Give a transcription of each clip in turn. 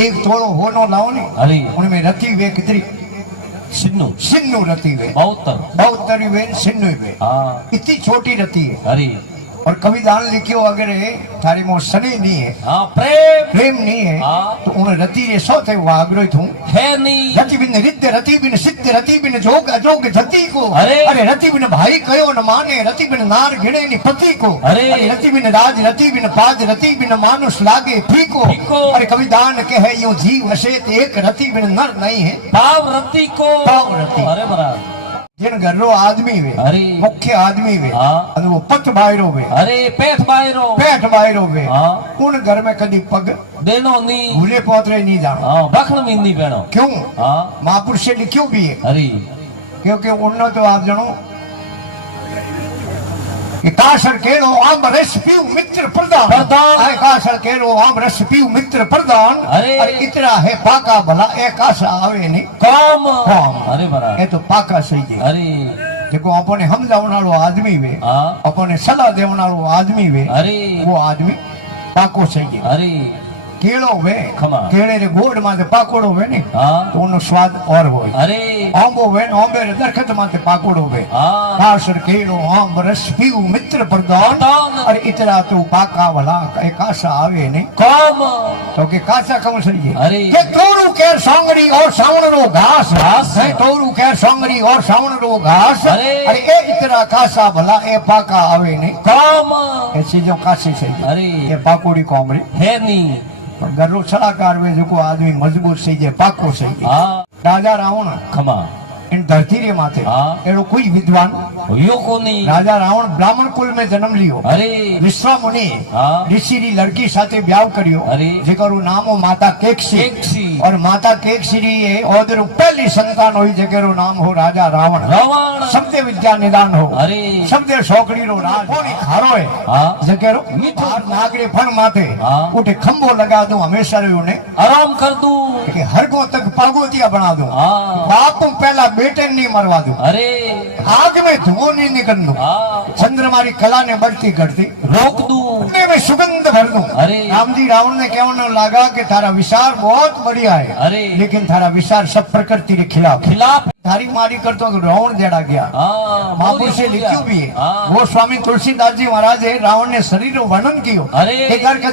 एक तोड़ो होनो लाओ नहीं अरे उनमें रति वे कितनी सिन्नू सिन्नू रति वे बहुत तरी वे सिन्नू वे हाँ इतनी छोटी रति है। अरे और कविदान लिखियो अगर है थारे मो सने नहीं है हाँ प्रेम नहीं है हाँ तो उन रति रे सौ थे वाग्रो थू है नहीं रति बिन रिद्ध रति बिन सिद्ध रति बिन जोग अजोग जति को अरे रति बिन भाई कयो न माने रति बिन नार गिणे नि पति को अरे रति बिन राज रति बिन पाज रति बिन मानुष लागे फीको अरे कविदान के है यूं जीव अशेत एक रति बिन नर नहीं है पाव रति को पाव रति अरे बराबर जिन घरो आदमी वे अरे मुख्य आदमी वे हाँ वो पट बायरो वे अरे पेट बायरो वे हाँ उन घर में कदी पग देनो नहीं भूले पोतरे नहीं जानो हाँ बखन में नहीं पहनो क्यों हाँ महापुरुष से लिखियो भी है अरे क्योंकि उन्होंने तो आप जनो काशर केरो आम रस पीऊ मित्र प्रदान आए काशर केरो आम रस पीऊ मित्र प्रदान अरे इतना है पाका भला ए काशा आवे नहीं काम अरे बराबर ये तो पाका सही है अरे देखो अपने हम जावनारो आदमी वे हाँ अपने सलाह देवनारो आदमी वे अरे वो आदमी पाको सही है। अरे केळो वे खमा केळे रे गोड माथे पाकोड़ो वे ने हाँ तो उनो स्वाद और होय अरे आंबो वे आंबे रे दरखत माथे पाकोड़ो वे हाँ कासर केळो आम रस पीऊ मित्र प्रदान अरे इतरा तो पाका वाला ए कासा आवे ने काम तो के कासा कम सही अरे के तोरू के सांगड़ी और सावण रो घास है तोरू के सांगड़ी और सावण रो घास अरे ए इतरा कासा भला ए पाका आवे ने काम ए चीजों कासी सही अरे ये पाकोड़ी कोमरी है नहीं घरो सलाहकार वे जो आदमी मजबूत सही है पाको सही है। हाँ राजा रावण खमा इन धरती रे माथे हाँ एड़ो कोई विद्वान यो को नहीं राजा रावण ब्राह्मण कुल में जन्म लियो अरे विश्वा मुनि हाँ ऋषि री लड़की साथे ब्याह करियो अरे जेकरो नाम हो माता केकसी और माता केकसी री ये ओदरु पहली संतान हुई जेकरो नाम हो राजा रावण शब्द विद्या निदान हो अरे शब्द छोकरी रो राज कोनी खारो है हाँ जेकरो मीठा नागरे फण माथे हाँ उठे खंभो लगा दूं हमेशा रे उन्हें आराम कर दूं कि हर को तक पागोतिया बना दूं हाँ बाप पहला बेटे नहीं मरवा दूं अरे आग में धुआं नहीं निकल दूं हाँ चंद्रमा की कला ने बढ़ती करती रोक दूं में सुगंध भर दूं अरे राम जी रावण ने कहने लगा कि थारा विचार बहुत बढ़िया है अरे लेकिन थारा विचार सब प्रकृति के खिलाफ थारी मारी कर तो रावण जड़ा गया महापुरुष से लिखियो भी है वो स्वामी तुलसीदास जी महाराज है रावण ने शरीर वर्णन कियो अरे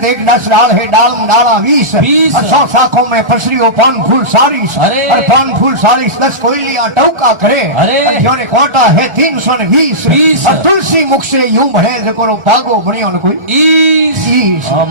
देख 10 डाल है डाल डाला 20 और 100 शाखों में पसरी हो पान फूल 40 अरे और पान फूल 40 10 कोयलियां टौका करे अरे ने कोटा है 320 और तुलसी मुख से यूं बढ़े जको पागो बनियो न कोई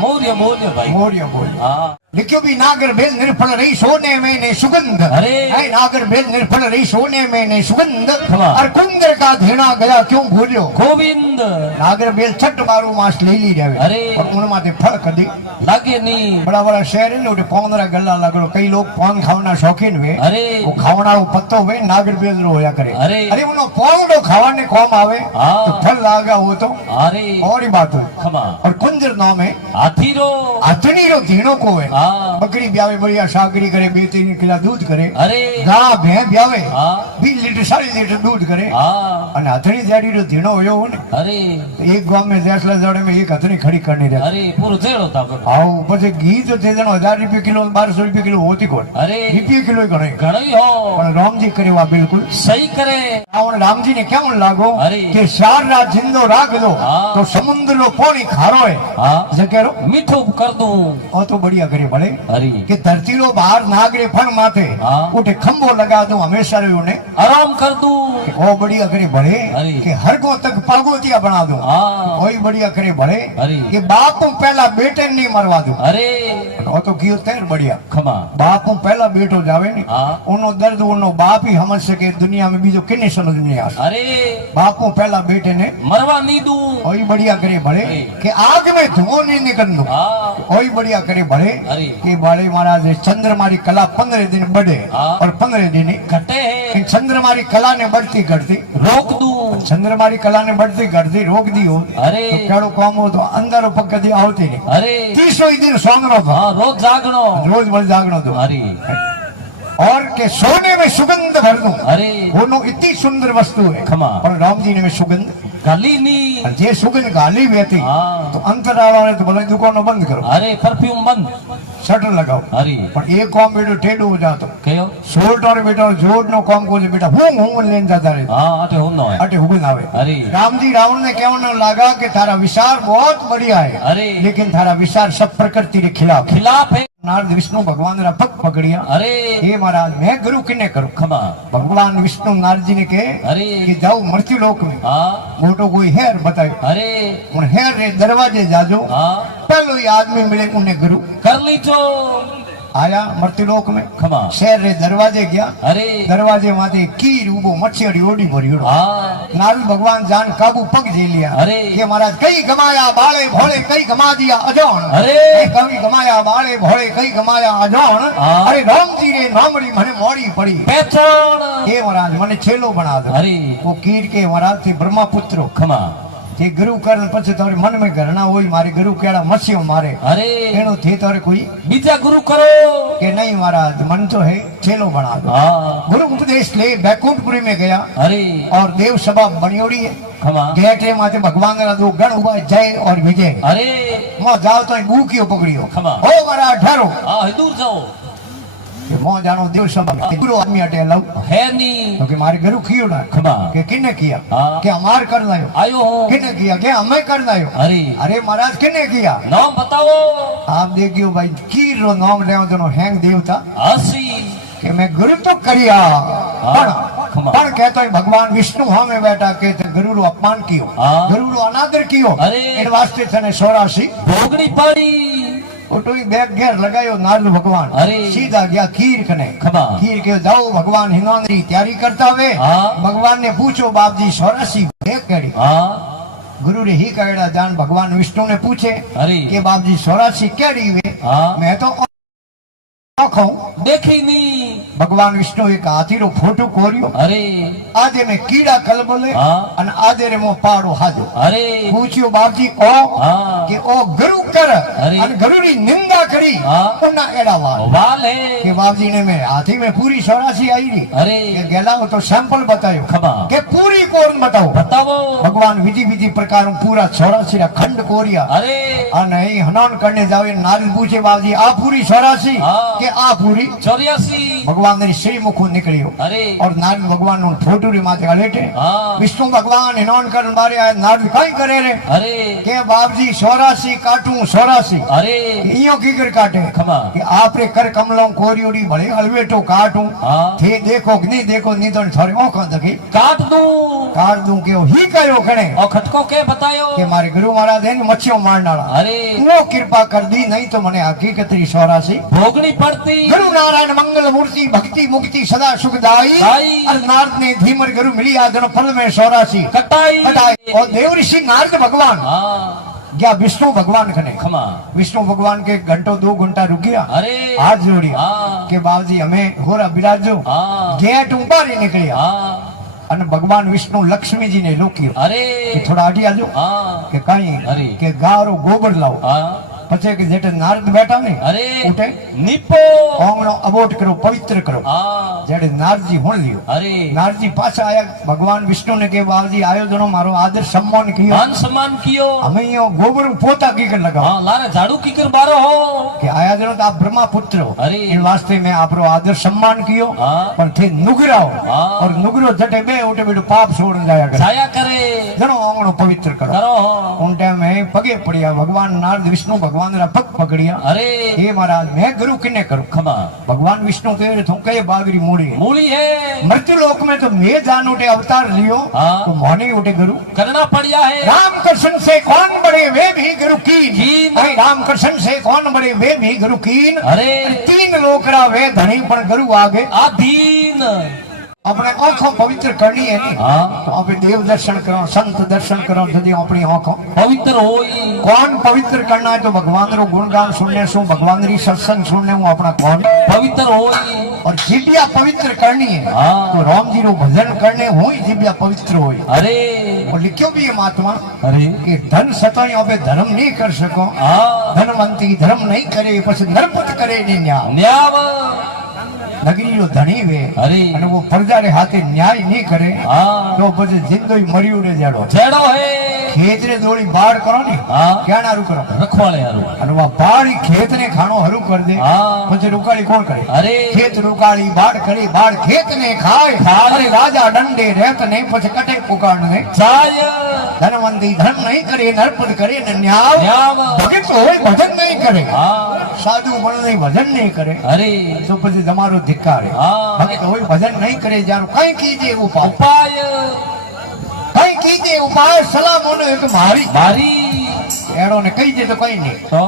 मौर्य भाई मौर्य बोल लिखियो भी नागर बेल निर्फल रही सोने में ने सुगंध अरे नागर बेल निर्फल रही सोने में ने सुगंध और कुंदर का धेना गया क्यों भूलियो गोविंद नागर बेल छठ बारू मास ले ली जावे अरे और उन माथे फल कदी लागे नहीं बड़ा बड़ा शहर है उठे 15 गल्ला लगलो कई लोग पान खावना शौकीन हुए अरे वो खावना वो पत्तो हुए नागर बेल रो होया करे अरे उनो पान खावाने कौम आवे तो फल लागा वो तो अरे और ही बात हुई खमा और कुंदर नाम है हाथीरो हाथनी रो धीनो को है बकरी ब्यावे बढ़िया सागरी करे 2-3 किलो दूध करे अरे गां भे ब्यावे 20 लीटर 40 लीटर दूध करे અને હથણી જાડી રો ધીણો હોયો ને અરે એક ગામ में જેસલા જોડે में एक हथनी खड़ी करनी रे अरे पूरो जेड़ो था आओ પછી ઘી તો તે જણો 1000 રૂપિયા કિલો 1200 રૂપિયા કિલો હોતી કોણ अरे રૂપિયા કિલો ઘણે ઘણઈ हो પણ રામજી કરેવા बिल्कुल सही करे રાવણ રામજી ને કેમ લાગો अरे કે 4 રાત जिंदो રાખ દો તો સમુદ્ર નો પાણી ખારો હે જકેરો મીઠું कर दूं ओ तो बढ़िया करे भले अरे कि धरती रो बाहर नागरे फण माथे उठे खंभो लगा दूं हमेशा रे उन्हें आराम कर दूं ओ बढ़िया करे भले कि हर को तक पागोतिया बना दूं ओई बढ़िया करे भले कि बाप पहला बेटे नहीं मरवा दूं अरे ओ तो कियो तेर बढ़िया खमा बाप पहला बेटो जावे नी उनो दर्द उनो बाप ही समझ सके दुनिया में बीजो किने समझ नहीं आ अरे बाप पहला बेटे ने मरवा नहीं दूं ओई बढ़िया करे भले कि आग में धुआं नहीं निकल दूं ओई बढ़िया करे भले कि बाले महाराज चंद्रमा की कला 15 दिन बढ़े और 15 दिन घटे चंद्रमा की कला ने बढ़ती घटती रोक दूं चंद्रमा की कला ने बढ़ती घटती रोक दी हो अरे तो केड़ो काम हो तो अंदर पग कदी आवती नहीं अरे 30 दिन सोंगनो था रोज जागनो रोज बल जागनो तो अरे और के सोने में सुगंध भर दूं अरे वो इतनी सुंदर वस्तु है और राम जी ने में सुगंध ગલી ની અને જે સુગંધ ગાલી વેતી હા. તો અંતરાળાને તો ભલે દુકાનો બંધ કરો, અરે પરફ્યુમ બંધ શટર લગાવો, અરે પણ એ કોમ બેટો ટેડો જાતો કયો સોલ્ટર બેટો જોડ નો કામ કોલે બેટા હું લઈને જતા રહે હા આટે હું નો अटे हुकुम आवे। अरे राम जी रावण ने कहने लगा कि तारा विचार बहुत बढ़िया है, अरे लेकिन तारा विचार सब प्रकृति के खिलाफ है। खिलाफ है नारद विष्णु भगवान रा पग पकड़िया, अरे हे महाराज मैं गुरु किन्ने करूं? खमा भगवान विष्णु नारद जी ने कहे अरे कि जाओ मृत्यु लोक में हाँ मोटो कोई हेर बतायो, अरे उन हेर रे दरवाजे जाजो, हाँ पहलो ही आदमी मिले उन्हें गुरु कर लीजो आया मृत्यु लोक में खमा शहर रे दरवाजे गया, अरे दरवाजे माथे कीर उबो मच्छी ओडी भरियो। हाँ नारद भगवान जान काबू पग जी लिया, अरे कि महाराज कई गमाया बाले भोले कई गमा दिया अजान, अरे कई गमाया बाले भोले कई गमाया अजान, हाँ। अरे राम जी रे नामड़ी मने मोड़ी पड़ी पहचान हे महाराज मने छेलो बना दो। अरे वो कीर के महाराज थे ब्रह्मा पुत्रो खमा जे गुरु करण પછી તારે मन में घरना होई मारे गुरु केड़ा मस्यो मारे अरे एनो थे तारे कोई बीजा गुरु करो के नहीं महाराज मन तो है छेलो बना दो। हाँ गुरु उपदेश ले बैकुंठपुरी में गया अरे और देव सभा बनियोड़ी है, खमा गेटे माथे भगवान रा दो गण उबा जय और विजय अरे मो जाओ तो बूकियो पकड़ियो खमा ओ मारा ठहरो हाँ दूर जाओ के मो जानो देव सभा गुरु आदमी अटे लव है नी तो के मारे गुरु कियो ना खमा के किने किया हाँ। के हमार कर लायो आयो हूँ किने किया के हमें कर लायो अरे अरे महाराज किने किया नाम बताओ आप देखियो भाई की रो नाम लेओ जनो हैंग देवता हसी કે મેં ગુરુ તો કર્યા ખમા. પણ કહેતો હોય ભગવાન વિષ્ણુ સામે બેઠા કે તે ગુરુનું અપમાન કયો, હા. ગુરુનો અનાદર કયો, અરે. એના વાસ્તે તને 84 ભોગણી પડી ઓટોઈ બેગ ઘેર લગાયો નારદ ભગવાન અરે. સીધા ગયા ખીર કને ખમા. ખીર કે જાઓ ભગવાન હિંગોંદરી તૈયારી કરતા હવે હા. ભગવાન ને પૂછો બાપજી 84 બેગ કેડી हाँ गुरु रे ही कहेड़ा जान भगवान विष्णु ने पूछे अरे कि बापजी 84 केड़ी वे हाँ मैं तो आँखों देखी नी भगवान विष्णु एक हाथी रो फोटो कोरियो अरे आधे में कीड़ा कलबले हाँ। और आधे रे मो पाड़ो हाजो अरे पूछियो बापजी को हाँ कि ओ गुरु कर अरे। और गुरु री निंदा करी हाँ। उन्ना एड़ा वाल वाल है कि बापजी ने मैं हाथी में पूरी 84 आई री अरे के गेला हो तो सैंपल बतायो खमा के पूरी कौन बताओ बताओ भगवान विधि विधि प्रकार पूरा 84 रा खंड कोरिया अरे और नहीं हनन करने जाओ नारद पूछे बाबूजी आ पूरी 84 हाँ। के आ पूरी 84 भगवान ने श्री मुख निकलियो अरे और नारद भगवान उन फोटो रे माथे हलेटे हाँ विष्णु भगवान हिनौन करन बारे आए नारद काई करे रे अरे के बाबूजी 84 काटू 84 अरे इयो की कर काटे खमा कि आपरे कर कमलों कोरियोड़ी भले हलवेटो काटू हाँ थे देखो कि नहीं देखो नहीं तो थोड़े ओखा दकी काट दूं काट दूं के ही कयो कने और खटको के बतायो के मारे गुरु महाराज है मच्छियों मारनाला अरे वो कृपा कर दी नहीं तो मने हकीकत री 84 भोगनी पड़ती गुरु नारायण मंगल मूर्ति भक्ति मुक्ति सदा सुखदाई दाई। और नारद ने धीमर गुरु मिली आदर फल में 84 कटाई कटाई और देव ऋषि नारद भगवान हाँ गया विष्णु भगवान खने खमा विष्णु भगवान के घंटों 2 घंटा रुकिया अरे हाथ जोड़िया हाँ के बाबूजी हमें होरा बिराजो हाँ गेट ऊपर ही निकलिया हाँ અને ભગવાન વિષ્ણુ લક્ષ્મીજી ને લોક્યો अरे કે થોડા આડી આજો हाँ કે કાઈ અરે. કે ગારો ગોબર લાવો हाँ પછી કે જેટે નારદ બેઠા ને अरे ઉઠે निपो ઓંગણો અબોટ કરો પવિત્ર કરો हाँ જેડે નારદજી હોણ લ્યો अरे नारजी पाछा आया भगवान विष्णु ने के बाबूजी आयोजनो मारो आदर सम्मान कियो मान सम्मान कियो हमें यो गोबर पोता की कर लगाओ हाँ लारे झाड़ू की कर बारो हो कि आयोजनो तो आप ब्रह्मा पुत्र हो अरे। इन वास्ते में आपरो आदर सम्मान कियो हाँ पर थे नुगराओ हाँ। और नुगरो जटे बे उठे बेटो पाप छोड़ जाया करे छाया करे जनो आंगणो पवित्र करो करो हो उन टाइम में पगे पड़िया भगवान नारद विष्णु भगवान रा पग पकड़िया अरे हे महाराज मैं गुरु किन्ने करूं खमा भगवान विष्णु कहे थो कहे बागरी मूड़ी है। मूली है मृत्यु लोक में तो मैं जान उठे अवतार लियो हाँ। तो मोने उठे गुरु करना पड़िया है राम कृष्ण से कौन बड़े वे भी गुरु कीन कीन। भाई राम कृष्ण से कौन बड़े वे भी गुरु कीन अरे 3 लोकरा वे धनी पर गुरु आगे आधीन अपने आंखों पवित्र करनी है नहीं हाँ तो आप देव दर्शन करो संत दर्शन करो यदि अपनी आंखों पवित्र होई कौन पवित्र करना है तो भगवान रो गुणगान सुनने सु भगवान री सत्संग सुनने हूँ अपना कौन पवित्र होई और जिबिया पवित्र करनी है हाँ तो राम जी रो भजन करने हुई जिबिया पवित्र हुई अरे और लिखियो भी ये महात्मा अरे कि धन सताई पे धर्म नहीं कर सको हाँ धनवंती धर्म नहीं करे પછી ધર્મ જ કરે નહીં ન્યા न्याव નગરીનો ધણી વે અરે અને वो પ્રજાને હાથે ન્યાય નહીં કરે હા તો પછી જિંદગી મરી ઉડે જાડો જેડો હે ખેતરે દોડી બાળ કરો ને હા ક્યાં હારું કરો રખવાળે હારું અને વા બાળ ખેતને ખાણો હરું કરી દે હા પછી રૂકાળી કોણ કરે અરે ખેત રૂકાળી બાળ કરી બાળ ખેતને ખાય ખાય. અરે રાજા દંડે રહેત ને પછી કટે પુકાળ ને જાય ધનવંતી ધર્મ નહીં કરે નરપદ કરે ને ન્યાવ ન્યાવ ભગત હોય ભજન નહીં કરે હા સાધુ પણ નહીં ભજન નહીં કરે અરે તો પછી તમારો ધિક્કાર હા ભગત હોય ભજન નહીં કરે જારું કઈ કીજે ઉપાય ઉપાય કઈ કીજે ઉપાય સલામોનો એક મારી એડો ને કહી દે તો કઈ નહીં તો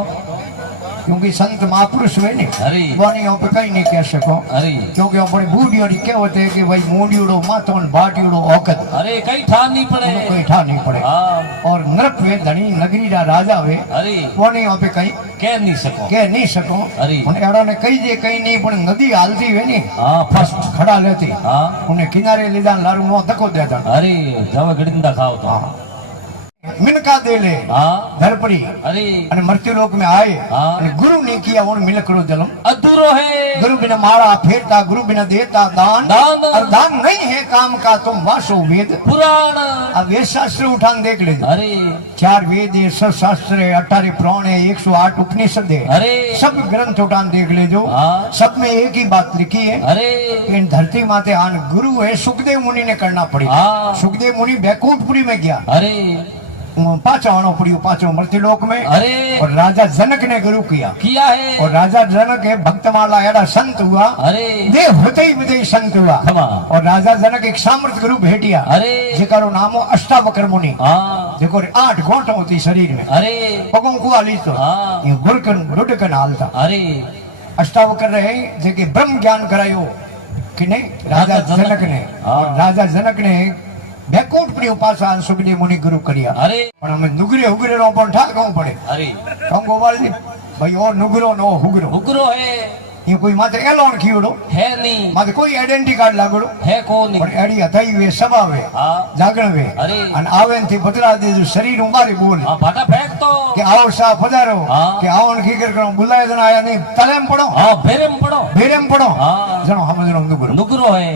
क्योंकि संत महापुरुष हुए ने अरे वाणी पे कहीं नहीं कह सको अरे क्योंकि अपनी बूढ़ियों की कहवत है कि भाई मूडियोड़ो मातोन बाटियोड़ो औकत अरे कहीं ठान नहीं पड़े उनको कोई ठा नहीं पड़े हाँ और नृप वे धनी नगरी रा राजा वे अरे वाणी पे कहीं कह नहीं सको कह नहीं सको अरे उन्हें एड़ो ने कही जे कहीं नहीं पण नदी हालती वे ने हाँ फर्स्ट खड़ा लेती हाँ उन्हें किनारे लीधा लारू नो धक्को देता अरे जब गड़िंदा खाओ तो हाँ मिनका दे ले हाँ धरपड़ी अरे અને મૃત્યુ લોક में आए हाँ અને गुरु ने किया और मिलकरो जन्म अधूरो है गुरु बिना मारा फेरता गुरु बिना देता दान दान और दान नहीं है काम का तुम वासो वेद पुराण अब वेद शास्त्र उठान देख ले अरे 4 वेद है 6 शास्त्र है 18 पुराण है 108 उपनिषद है अरे सब ग्रंथ उठान देख ले जो हाँ सब में एक ही बात लिखी है अरे इन धरती माते आन गुरु है सुखदेव मुनि ने करना पड़ी हाँ सुखदेव मुनि बैकुंठपुरी में गया अरे पांचों आनो पड़ी पांचों मृत्यु लोक में अरे और राजा जनक ने गुरु किया किया है और राजा जनक है भक्तमाला एड़ा संत हुआ अरे देव होते ही विदय संत हुआ खमा और राजा जनक एक सामर्थ गुरु भेटिया अरे जेकारो नामो अष्टावक्र मुनि हाँ देखो रे 8 गोंठ होती शरीर में अरे पगों कुआ लीतो हाँ ये गुरकन रुडकन हालता अरे अष्टावक्र रहे जेके ब्रह्म ज्ञान करायो कि नहीं राजा जनक ने हाँ। और राजा जनक ने बैकुंठपुरी उपासा सुखदेव मुनि गुरु करिया अरे पण हमें नुगरे हुगरे रो पण ठाकવું પડે अरे કમ ગોવાલ जी भाई और नुगरो नो हुगरो उग्रो है ये कोई माते एलोन खीवड़ो है नहीं माते कोई आइडेंटिटी कार्ड लागड़ो है कौन पण एडी हथई वे सबावे हाँ जागण वे अरे अन आवेन थी बदला दे जो शरीर उबारी बोल हाँ भाटा फेंक तो કે આવો સા પધારો हाँ। કે આવો ને ખીકર કરો બુલાય જણ આયા નહીં તલેમ પડો हाँ बेरे में पड़ो બેરેમ પડો हाँ જણો સમજણો નુગરો नुगरो है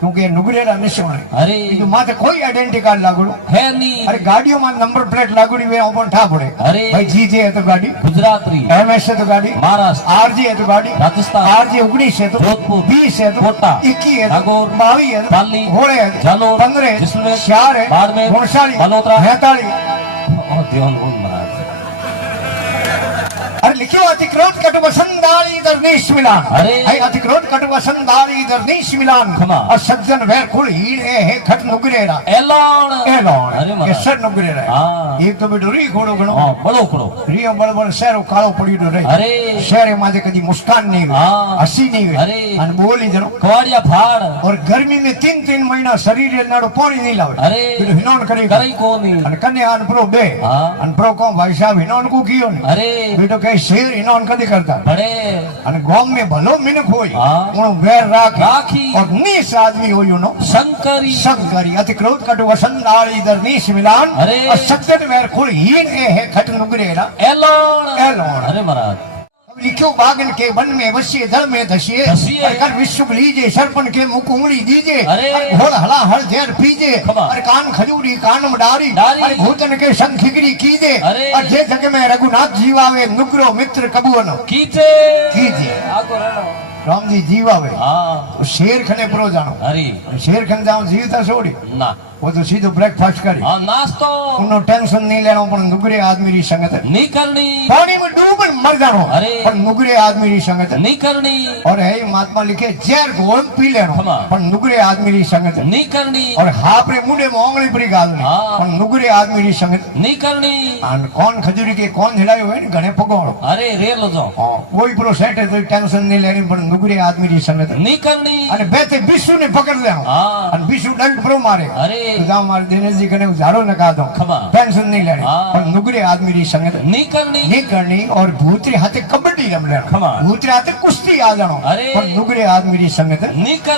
क्योंकि ये नुगरेरा निशान है अरे जो माथे कोई आइडेंटिटी कार्ड लागड़ो है नहीं अरे गाड़ियों में नंबर प्लेट लागड़ी वे ओपन ठा पड़े अरे भाई जीजे है तो गाड़ी गुजरात री एमएस है तो गाड़ी महाराष्ट्र आरजी है तो गाड़ी राजस्थान आरजी 19 है तो जोधपुर 20 है तो कोटा 21 है तो नागौर 22 है तो पाली घोड़े है जालोर 15 है जैसलमेर 4 है बाड़मेर घोड़साली मल्होत्रा 43 और देवन बोल महाराज अरे लिखियो अतिक्रोध कट वसंदारी दरनीश मिलान अरे अतिक्रोध कट वसंदारी दरनीश मिलान खमा। और सज्जन वैर कुल हीर है खट नुगरेरा एलोन एलोन अरे के महाराज सर नुगरेरा हाँ एक तो बेटो री घोड़ो गणो हाँ बड़ो करो रियो बड़ बड़ शहरो काळो पड़ियो रहे अरे शहर माथे कदी मुस्कान नहीं हुई हाँ। हंसी नहीं हुई अरे। अन बोली जनो कवाड़िया फाड़ और गर्मी में 3-3 महीना शरीर रे नाड़ो पानी नहीं लावे अरे फिर हिनोन करेगा करई कौन नहीं अन कने आन प्रो बे हाँ अन प्रो को भाई साहब हिनोन को कियो ने अरे बेटो कहे शेर हिनोन कदी करता बड़े अन गांव में भलो मिनक होई हाँ। उन वेर राखी राखी और नीस आदमी होई उनो शंकरी संकरी अति क्रोध कट वसंदाली दर नीस मिलान अरे। और सज्जन वेर कुल हीन है खट नुगरेरा एलोन एलोन। अरे महाराज अब लिखो बागन के वन में वश्य दल में धसिए धसिए। और कर विश्व लीजिए सरपन के मुख उंगली दीजिए अरे। और घोड़ हला हल जेर पीजे खमा। और कान खजूरी कान में डारी डारी। और भूतन के संग खिगरी कीजे अरे। और जे जग में रघुनाथ जीवावे नुगरो मित्र कबुअनो कीचे कीजिए आगो रहनो राम जी जीवावे हाँ तो शेर खने प्रो जानो अरे शेर खन जाओ जीवता छोड़ी ना वो तो सीधो ब्रेकफास्ट करी हाँ नाश्तो उन्नो टेंशन नहीं लेना पर नुगरे आदमी री संगत है। नहीं करनी पानी में डूबन मर जानो अरे। पर नुगरे आदमी री संगत है। नहीं करनी और है महात्मा लिखे जहर घोल पी लेनो खमा। पर नुगरे आदमी री संगत है। नहीं करनी और हापरे मुंडे में ओंगली परी गाल नहीं हाँ। पर नुगरे आदमी री संगत है। नहीं करनी आन कौन खजूरी के कौन हिलायो है ने घणे पगोड़ो अरे रेल जो हां कोई प्रो सेट है तो टेंशन नहीं लेनी पर नुगरे आदमी री संगत है। नहीं करनी अरे बेते बिशु ने पकड़ ले हाँ और बिशु दंड प्रो मारे अरे तो जाओ मारे दिनेश जी कने उजारो लगा दो खमा। टेंशन नहीं लेनी हाँ। पर नुगरे आदमी री संगत है। नहीं करनी नहीं करनी और भूतरे हाथे कबड्डी रम लेना खमा। भूतरे हाथे कुश्ती आ जानो अरे। पर नुगरे आदमी री संगत है। नहीं करनी